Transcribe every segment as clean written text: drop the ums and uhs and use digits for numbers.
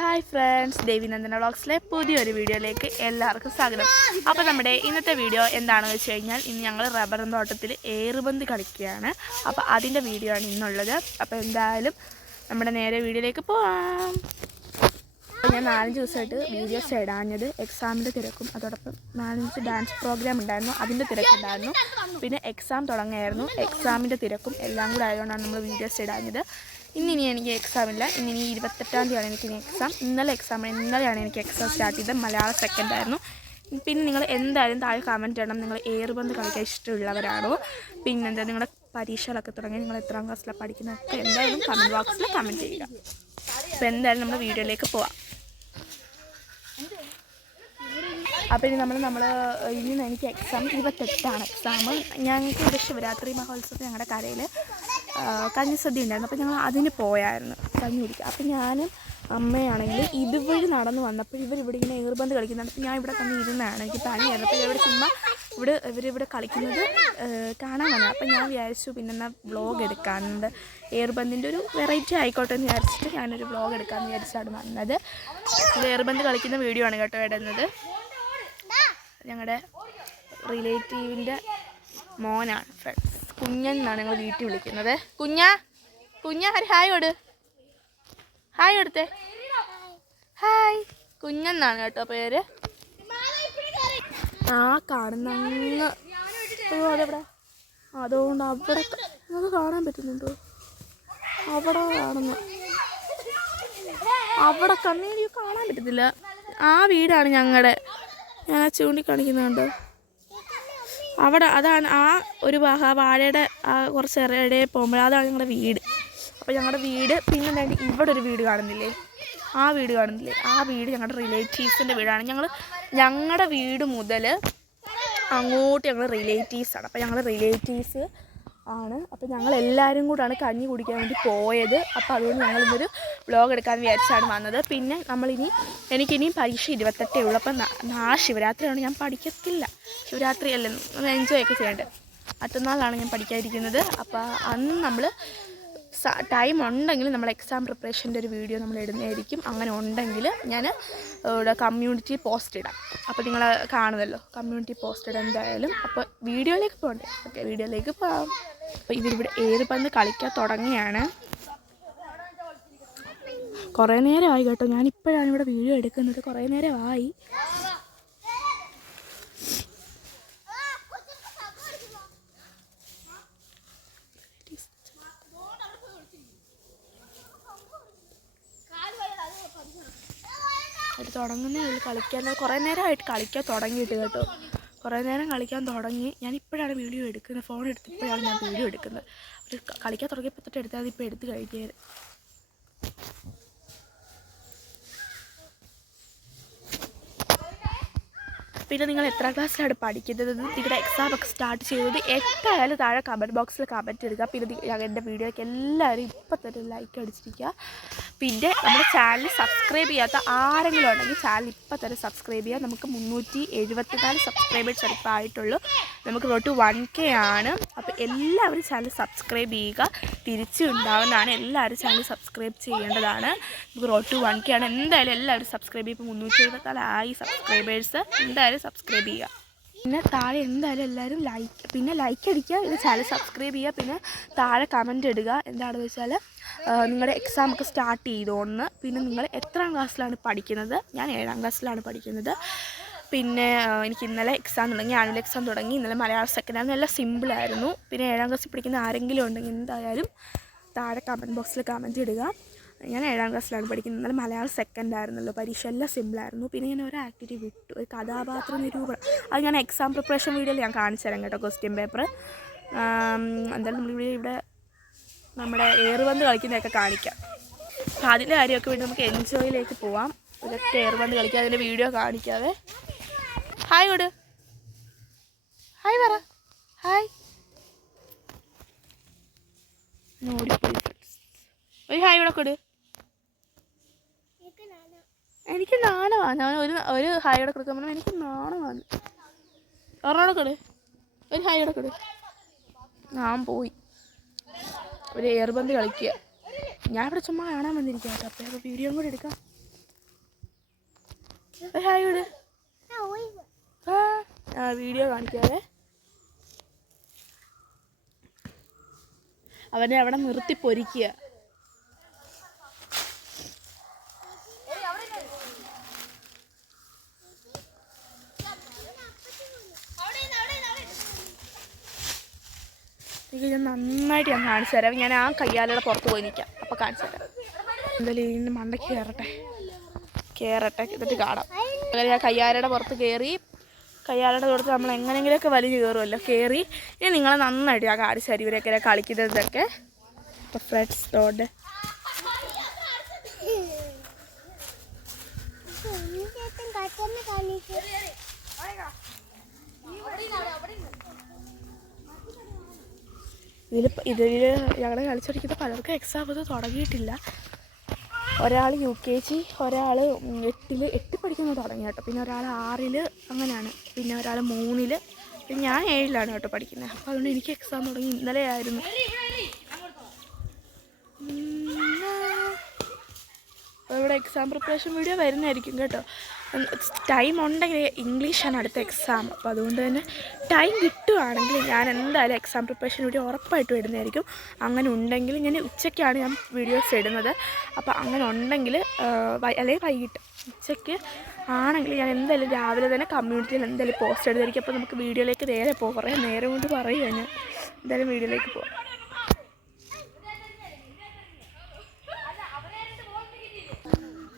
Hi friends, ദേവിനന്ദന വ്ളോഗ്സിലെ പുതിയൊരു വീഡിയോയിലേക്ക് എല്ലാവർക്കും സ്വാഗതം. അപ്പോൾ നമ്മുടെ ഇന്നത്തെ വീഡിയോ എന്താണെന്ന് വെച്ച് കഴിഞ്ഞാൽ, ഇന്ന് ഞങ്ങൾ റബ്ബർ തോട്ടത്തിൽ ഏറുപന്ത് കളിക്കുകയാണ്. അപ്പോൾ അതിൻ്റെ വീഡിയോ ആണ് ഇന്നുള്ളത്. അപ്പോൾ എന്തായാലും നമ്മുടെ നേരെ വീഡിയോയിലേക്ക് പോവാം. അപ്പോൾ ഞാൻ 4 ദിവസമായിട്ട് വീഡിയോസ് ഇടാഞ്ഞത് എക്സാമിൻ്റെ തിരക്കും, അതോടൊപ്പം 4 ഡാൻസ് പ്രോഗ്രാം ഉണ്ടായിരുന്നു, അതിൻ്റെ തിരക്കുണ്ടായിരുന്നു. പിന്നെ എക്സാം തുടങ്ങിയായിരുന്നു, എക്സാമിൻ്റെ തിരക്കും എല്ലാം കൂടെ ആയതുകൊണ്ടാണ് നമ്മൾ വീഡിയോസ് ഇടാഞ്ഞത്. ഇനി എനിക്ക് എക്സാമില്ല. ഇനി 28-ാം തീയതിയാണ് എനിക്കിനി എക്സാം. ഇന്നലെയാണ് എനിക്ക് എക്സാം സ്റ്റാർട്ട് ചെയ്തത്. മലയാളം സെക്കൻഡ് ആയിരുന്നു. പിന്നെ നിങ്ങൾ എന്തായാലും താഴെ കമൻറ്റ് ചെയ്യണം, നിങ്ങൾ ഏറുപന്ത് കളിക്കാൻ ഇഷ്ടമുള്ളവരാണോ, പിന്നെന്താ നിങ്ങളുടെ പരീക്ഷകളൊക്കെ തുടങ്ങി നിങ്ങൾ എത്രാം ക്ലാസ്സിലാണ് പഠിക്കുന്നതൊക്കെ എന്തായാലും കമൻറ്റ് ബോക്സിൽ കമൻറ്റ് ചെയ്യുക. അപ്പോൾ എന്തായാലും നമ്മൾ വീഡിയോയിലേക്ക് പോവാം. അപ്പോൾ ഇനി ഇനി എനിക്ക് എക്സാം 28-ആണ് എക്സാം. ഞങ്ങൾക്ക് ഇവിടെ ശിവരാത്രി മഹോത്സവത്തിൽ ഞങ്ങളുടെ കരയിൽ കഞ്ഞിസദ്യ ഉണ്ടായിരുന്നു. അപ്പോൾ ഞങ്ങൾ അതിന് പോയായിരുന്നു കഞ്ഞി കുടിക്കുക. അപ്പോൾ ഞാനും അമ്മയാണെങ്കിൽ ഇതുവഴി നടന്നു വന്നപ്പോൾ ഇവരിവിടെ ഇങ്ങനെ ഏറുപന്ത് കളിക്കുന്നുണ്ട്. അപ്പോൾ ഞാൻ ഇവിടെ തന്നെ ഇരുന്നാണ്, എനിക്ക് പനിയായിരുന്നു. അപ്പോൾ ഇവിടെ ചുമ്മാ ഇവരിവിടെ കളിക്കുന്നത് കാണാൻ വന്നു. അപ്പോൾ ഞാൻ വിചാരിച്ചു പിന്നെ വ്ളോഗ് എടുക്കാനുണ്ട്, ഏറുപന്തിൻ്റെ ഒരു വെറൈറ്റി ആയിക്കോട്ടെ എന്ന് വിചാരിച്ചിട്ട് ഞാനൊരു വ്ളോഗ് എടുക്കാമെന്ന് വിചാരിച്ചാണ് വന്നത്. ഇത് ഏറുപന്ത് കളിക്കുന്ന വീഡിയോ ആണ് കേട്ടോ ഇടുന്നത്. ഞങ്ങളുടെ റിലേറ്റീവിൻ്റെ മോനാണ്, ഫ്രണ്ട്സ്, കുഞ്ഞൻ എന്നാണ് ഞങ്ങൾ വീട്ടിൽ വിളിക്കുന്നത്. കുഞ്ഞ ഹായ് കൊടുത്തേ. ഹായ്, കുഞ്ഞെന്നാണ് കേട്ടോ പേര്. ആ കാണുന്ന അങ്ങ് അതെവിടെ, അതുകൊണ്ട് അവിടെ നിങ്ങൾക്ക് കാണാൻ പറ്റുന്നുണ്ടോ? അവിടെ കാണുന്നു, അവിടെ കണ്ണീര് കാണാൻ പറ്റത്തില്ല. ആ വീടാണ് ഞങ്ങളുടെ, ഞാൻ ചൂണ്ടിക്കാണിക്കുന്നുണ്ട് അവിടെ. അതാണ് ആ ഒരു വാഴയുടെ കുറച്ച് ഇടയിൽ പോകുമ്പോൾ അതാണ് ഞങ്ങളുടെ വീട്. അപ്പോൾ ഞങ്ങളുടെ വീട് പിന്നെ ഇവിടെ ഒരു വീട് കാണുന്നില്ലേ, ആ വീട് ഞങ്ങളുടെ റിലേറ്റീവ്സിൻ്റെ വീടാണ്. ഞങ്ങളുടെ വീട് മുതൽ അങ്ങോട്ട് ഞങ്ങൾ റിലേറ്റീവ്സാണ്. അപ്പോൾ ഞങ്ങൾ റിലേറ്റീവ്സ് ആണ്. അപ്പോൾ ഞങ്ങളെല്ലാവരും കൂടാണ് കഞ്ഞി കുടിക്കാൻ വേണ്ടി പോയത്. അപ്പോൾ അതുകൊണ്ട് ഞങ്ങളിന്നൊരു വ്ളോഗ് എടുക്കാമെന്ന് വിചാരിച്ചാണ് വന്നത്. പിന്നെ എനിക്കിനിയും പരീക്ഷ 28 ഉള്ളൂ. അപ്പം ശിവരാത്രിയാണ്, ഞാൻ പഠിക്കത്തില്ല. ശിവരാത്രി അല്ലേ, ഒന്ന് എൻജോയ് ഒക്കെ ചെയ്യേണ്ടത്. മറ്റന്നാളാണ് ഞാൻ പഠിക്കാതിരിക്കുന്നത്. അപ്പോൾ അന്ന് നമ്മൾ ടൈം ഉണ്ടെങ്കിൽ നമ്മൾ എക്സാം പ്രിപ്പറേഷൻ്റെ ഒരു വീഡിയോ നമ്മൾ ഇടുന്നതായിരിക്കും. അങ്ങനെ ഉണ്ടെങ്കിൽ ഞാൻ ഇവിടെ കമ്മ്യൂണിറ്റി പോസ്റ്റ് ഇടാം. അപ്പോൾ നിങ്ങൾ കാണുമല്ലോ, കമ്മ്യൂണിറ്റി പോസ്റ്റ് ഇടാം എന്തായാലും. അപ്പോൾ വീഡിയോയിലേക്ക് പോകണ്ടേ? ഓക്കെ, വീഡിയോയിലേക്ക് പോകാം. അപ്പോൾ ഇവരിവിടെ ഏറുപന്ത് കളിക്കാൻ തുടങ്ങിയാണ്. കുറേ നേരമായി കേട്ടോ, ഞാനിപ്പോഴാണ് ഇവിടെ വീഡിയോ എടുക്കുന്നത്. കുറേ നേരമായി. തുടങ്ങുന്നേ ഉള്ളൂ കളിക്കാൻ. കുറേ നേരമായിട്ട് കളിക്കാൻ തുടങ്ങിയിട്ട് കേട്ടോ, കുറേ നേരം കളിക്കാൻ തുടങ്ങി. ഞാനിപ്പോഴാണ് വീഡിയോ എടുക്കുന്നത്, ഫോൺ എടുത്തിപ്പോഴാണ് ഞാൻ വീഡിയോ എടുക്കുന്നത്. ഒരു കളിക്കാൻ തുടങ്ങിയപ്പോൾ തൊട്ട് എടുത്താൽ ഇപ്പോൾ എടുത്ത് കഴിക്കാൻ. പിന്നെ നിങ്ങൾ എത്ര ക്ലാസ്സിലാണ് പഠിക്കുന്നത്, നിങ്ങളുടെ എക്സാം ഒക്കെ സ്റ്റാർട്ട് ചെയ്തത് എട്ടായാലും താഴെ കമൻറ്റ് ബോക്സിൽ കമൻറ്റ് ഇടുക. പിന്നെ എൻ്റെ വീഡിയോയ്ക്ക് എല്ലാവരും ഇപ്പം തന്നെ ലൈക്ക് അടിച്ചിരിക്കുക. പിന്നെ നമ്മുടെ ചാനൽ സബ്സ്ക്രൈബ് ചെയ്യാത്ത ആരെങ്കിലും ഉണ്ടെങ്കിൽ ചാനൽ ഇപ്പം തന്നെ സബ്സ്ക്രൈബ് ചെയ്യുക. നമുക്ക് 374 സബ്സ്ക്രൈബേഴ്സ് ഇപ്പോൾ ആയിട്ടുള്ളൂ. നമുക്ക് റോഡ് ടു 1K ആണ്. അപ്പോൾ എല്ലാവരും ചാനൽ സബ്സ്ക്രൈബ് ചെയ്യുക. തിരിച്ചുണ്ടാവുന്നതാണ്, എല്ലാവരും ചാനൽ സബ്സ്ക്രൈബ് ചെയ്യേണ്ടതാണ്. നമുക്ക് റോഡ് ടു 1K ആണ്. എന്തായാലും എല്ലാവരും സബ്സ്ക്രൈബ് ചെയ്യും. ഇപ്പോൾ 374 ആയി സബ്സ്ക്രൈബേഴ്സ്. എന്തായാലും സബ്സ്ക്രൈബ് ചെയ്യുക. പിന്നെ താഴെ എന്തായാലും എല്ലാവരും ലൈക്ക് അടിക്കുക, ഇത് ചാനൽ സബ്സ്ക്രൈബ് ചെയ്യുക. പിന്നെ താഴെ കമൻറ്റ് ഇടുക. എന്താണെന്ന് വെച്ചാൽ നിങ്ങളുടെ എക്സാം ഒക്കെ സ്റ്റാർട്ട് ചെയ്തോന്ന്, പിന്നെ നിങ്ങൾ എത്രാം ക്ലാസ്സിലാണ് പഠിക്കുന്നത്. ഞാൻ 7ാം ക്ലാസ്സിലാണ് പഠിക്കുന്നത്. പിന്നെ എനിക്ക് ഇന്നലെ എക്സാം തുടങ്ങി, ആനുവൽ എക്സാം തുടങ്ങി. ഇന്നലെ മലയാളം സെക്കൻഡായിരുന്നു, എല്ലാം സിമ്പിളായിരുന്നു. പിന്നെ 7ാം ക്ലാസ്സിൽ പഠിക്കുന്ന ആരെങ്കിലും ഉണ്ടെങ്കിൽ എന്തായാലും താഴെ കമൻറ്റ് ബോക്സിൽ കമൻറ്റ് ഇടുക. ഞാൻ 7ാം ക്ലാസ്സിലാണ് പഠിക്കുന്നത്. ഇന്നലെ മലയാളം സെക്കൻഡ് ആയിരുന്നല്ലോ, പരീക്ഷ എല്ലാം സിമ്പിളായിരുന്നു. പിന്നെ ഞാൻ ഒരു ആക്ടിവിറ്റി വിട്ടു, ഒരു കഥാപാത്ര നിരൂപണം. അത് ഞാൻ എക്സാം പ്രിപ്പറേഷൻ വീഡിയോയിൽ ഞാൻ കാണിച്ചു തരാം കേട്ടോ, ക്വസ്റ്റ്യൻ പേപ്പർ. എന്തായാലും നമ്മളിവിടെ നമ്മുടെ ഏറുപന്ത് കളിക്കുന്നതൊക്കെ കാണിക്കാം. അപ്പോൾ അതിൻ്റെ കാര്യമൊക്കെ വേണ്ടി നമുക്ക് എൻജോയിലേക്ക് പോവാം. ഇതൊക്കെ ഏറുപന്ത് കളിക്കാം, അതിൻ്റെ വീഡിയോ കാണിക്കാവേ. ഹായ് കൊടു, ഹായ് പറ, ഹായ്. ഓടിപ്പോയി ഒരു ഹായ് ഇവിടെ കൊടു. എനിക്ക് നാണമാണ്, ഒരു ഹായോടെ കൊടുക്കാൻ എനിക്ക് നാണമാണ്. ഒരെണ്ണോടെ കൊടു, ഒരു ഹായോടെ കൊടു. ഞാൻ പോയി. ഒരു ഏറുപന്ത് കളിക്കുക. ഞാൻ ഇവിടെ ചുമ്മാ കാണാൻ വന്നിരിക്കുക. അപ്പോൾ വീഡിയോ കൂടെ എടുക്കാം. ഹായ് ഇവിടെ വീഡിയോ കാണിക്കാതെ. അവനെ അവിടെ നിർത്തി പൊരിക്കുക. ഞാൻ നന്നായിട്ട് ഞാൻ കാണിച്ചു തരാം. ഞാൻ ആ കയ്യാലയുടെ പുറത്ത് പോയി നിൽക്കാം, അപ്പോൾ കാണിച്ചു തരാം. എന്തായാലും ഇതിൻ്റെ മണ്ടയ്ക്ക് കയറട്ടെ എന്നിട്ട് കാണാം. അങ്ങനെ ഞാൻ കയ്യാലയുടെ പുറത്ത് കയറി, കയ്യാലയുടെ പുറത്ത് നമ്മൾ എങ്ങനെയെങ്കിലുമൊക്കെ വലിഞ്ഞ് കയറുമല്ലോ, കയറി ഇനി നിങ്ങളെ നന്നായിട്ട് ഞാൻ കാണിച്ചു തരും ഇവരൊക്കെ കളിക്കുന്നതൊക്കെ. അപ്പോൾ ഫ്രണ്ട്സ് റോഡ് ഇതിൽ ഞങ്ങൾ കളിച്ചടിക്കുന്ന പലർക്കും എക്സാം ഒന്നും തുടങ്ങിയിട്ടില്ല. ഒരാൾ UKG, ഒരാൾ 8 പഠിക്കുന്നത് തുടങ്ങി കേട്ടോ. പിന്നെ ഒരാൾ 6 അങ്ങനെയാണ്. പിന്നെ ഒരാൾ 3, പിന്നെ ഞാൻ 7 കേട്ടോ പഠിക്കുന്നത്. അപ്പോൾ അതുകൊണ്ട് എനിക്ക് എക്സാം തുടങ്ങി ഇന്നലെ ആയിരുന്നു. അപ്പോൾ ഇവിടെ എക്സാം പ്രിപ്പറേഷൻ വീഡിയോ വരുന്നതായിരിക്കും കേട്ടോ. ടൈം ഉണ്ടെങ്കിൽ ഇംഗ്ലീഷാണ് അടുത്ത എക്സാം. അപ്പോൾ അതുകൊണ്ട് തന്നെ ടൈം കിട്ടുകയാണെങ്കിൽ ഞാൻ എന്തായാലും എക്സാം പ്രിപ്പറേഷൻ വീഡിയോ ഉറപ്പായിട്ട് ഇടുന്നതായിരിക്കും. അങ്ങനെ ഉണ്ടെങ്കിൽ ഞാൻ ഉച്ചയ്ക്കാണ് ഞാൻ വീഡിയോസ് ഇടുന്നത്. അപ്പോൾ അങ്ങനെ ഉണ്ടെങ്കിൽ അല്ലെങ്കിൽ വൈകിട്ട് ഉച്ചയ്ക്ക് ആണെങ്കിൽ ഞാൻ എന്തായാലും രാവിലെ തന്നെ കമ്മ്യൂണിറ്റിയിൽ എന്തായാലും പോസ്റ്റ് ഇടുന്നതായിരിക്കും. അപ്പോൾ നമുക്ക് വീഡിയോയിലേക്ക് നേരെ പോകാം. കുറേ നേരം കൊണ്ട് പറയുക ഞാൻ. എന്തായാലും വീഡിയോയിലേക്ക് പോകാം.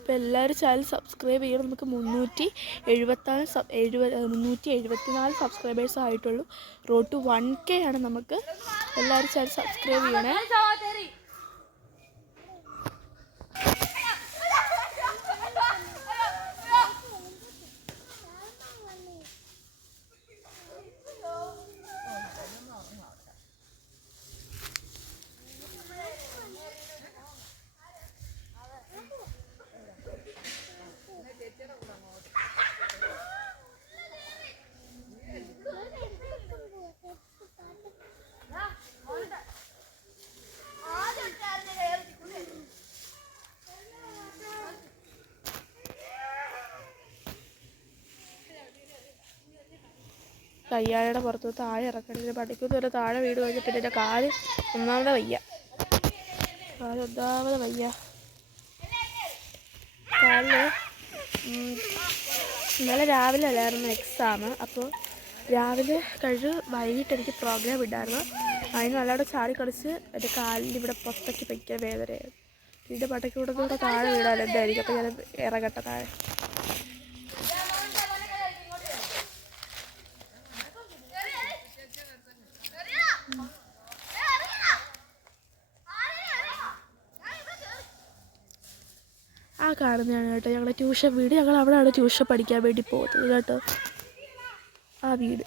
അപ്പോൾ എല്ലാവരും ചാനൽ സബ്സ്ക്രൈബ് ചെയ്യണം. നമുക്ക് 374 സബ്സ്ക്രൈബേഴ്സ് ആയിട്ടുള്ളൂ. റോഡ് ടു 1K ആണ് നമുക്ക്. എല്ലാവരും ചാനൽ സബ്സ്ക്രൈബ് ചെയ്യണേ. കയ്യാലയുടെ പുറത്ത് താഴെ ഇറക്കണമെങ്കിൽ പടിക്കൂത്ത് വരെ താഴെ വീട് കഴിഞ്ഞിട്ട് എൻ്റെ കാല് ഒന്നാമത് വയ്യ. കാലില് ഇന്നലെ രാവിലെ അല്ലായിരുന്നു എക്സാം. അപ്പോൾ രാവിലെ വൈകിട്ട് എനിക്ക് പ്രോഗ്രാം ഇടായിരുന്നു. അതിന് നല്ലവിടെ ചാടി കളിച്ച് എൻ്റെ കാലിൽ ഇവിടെ പൊത്തയ്ക്ക് ഭയങ്കര വേദനയായിരുന്നു. ഇതിൻ്റെ പടക്കൂടത്തൂടെ താഴെ വീടാൻ എന്തായിരിക്കും. അപ്പോൾ ഞാൻ ഇറങ്ങട്ടെ താഴെ. ആ കാണുന്നതാണ് കേട്ടോ ഞങ്ങളുടെ ട്യൂഷൻ വീട്. ഞങ്ങൾ അവിടെയാണ് ട്യൂഷൻ പഠിക്കാൻ വേണ്ടി പോകുന്നത് കേട്ടോ. ആ വീട്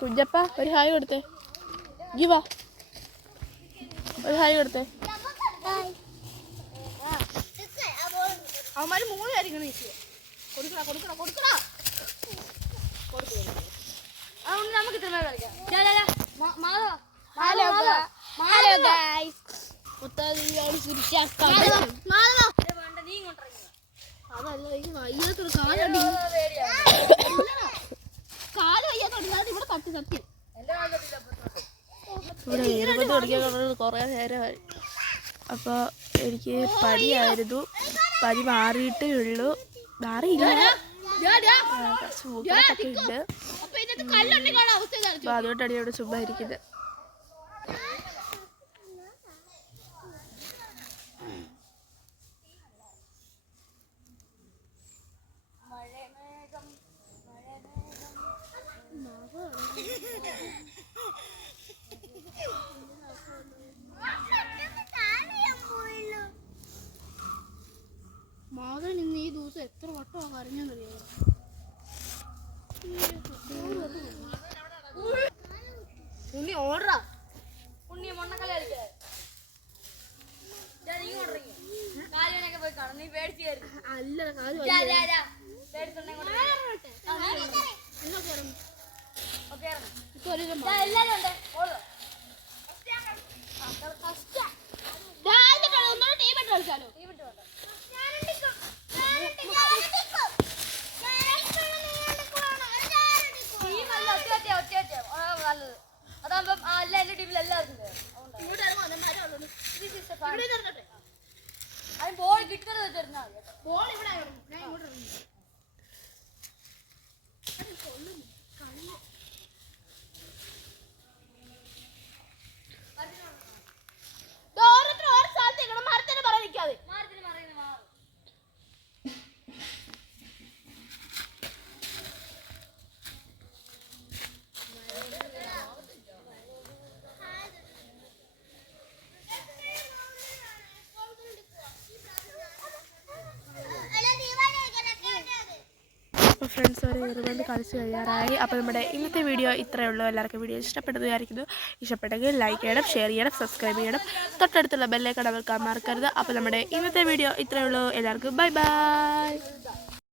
കുഞ്ഞപ്പ ഒരു ഹായ് കൊടുത്തേ. വാ ഒരു ഹായ് കൊടുത്തേ. അവന്മാർ 3 പേര് ഇങ്ങനെ അതുകൊണ്ട് നമുക്ക് ഇത്ര കളിക്കാം. അതല്ല ഈ വയ്യാത്തൊരു കാലുണ്ട്. കാല് വയ്യാത്തോണ്ട് ഇവിടെ തട്ടി സത്യം. ഇവിടെ ഇരുപത് കളിക്കാൻ കുറേ നേരമായി. അപ്പോൾ എനിക്ക് പനിയായിരുന്നു. പനി മാറിയിട്ടേ ഉള്ളൂ. മാറിയില്ല, കുറച്ച് മൂക്കൊക്കെ ഉണ്ട്. അപ്പോൾ അതുകൊണ്ടാണ് ഇവിടെ ചുമ്മാ ഇരിക്കുന്നത്. അതാകുമ്പം എന്റെ ടീമിൽ എല്ലാവർക്കും അത് ബോൾ കിട്ടുന്നത് തരുന്നാൽ ബോൾ ഇവിടെ മരത്തിന് പറയാതിരിക്കാതെ മരത്തിന് പറയുന്ന അപ്പോൾ ഫ്രണ്ട്സ് ഒരു ഇരുപത് കളിച്ച് കഴിയാറായി. അപ്പോൾ നമ്മുടെ ഇന്നത്തെ വീഡിയോ ഇത്രയേ ഉള്ളൂ. എല്ലാവർക്കും വീഡിയോ ഇഷ്ടപ്പെട്ടത് വിചാരിക്കുന്നു. ഇഷ്ടപ്പെട്ടെങ്കിൽ ലൈക്ക് ചെയ്യണം, ഷെയർ ചെയ്യണം, സബ്സ്ക്രൈബ് ചെയ്യണം, തൊട്ടടുത്തുള്ള ബെല്ലൈക്കൺ അമർത്താൻ മറക്കരുത്. അപ്പോൾ നമ്മുടെ ഇന്നത്തെ വീഡിയോ ഇത്രയേ ഉള്ളൂ. എല്ലാവർക്കും ബൈ ബൈ.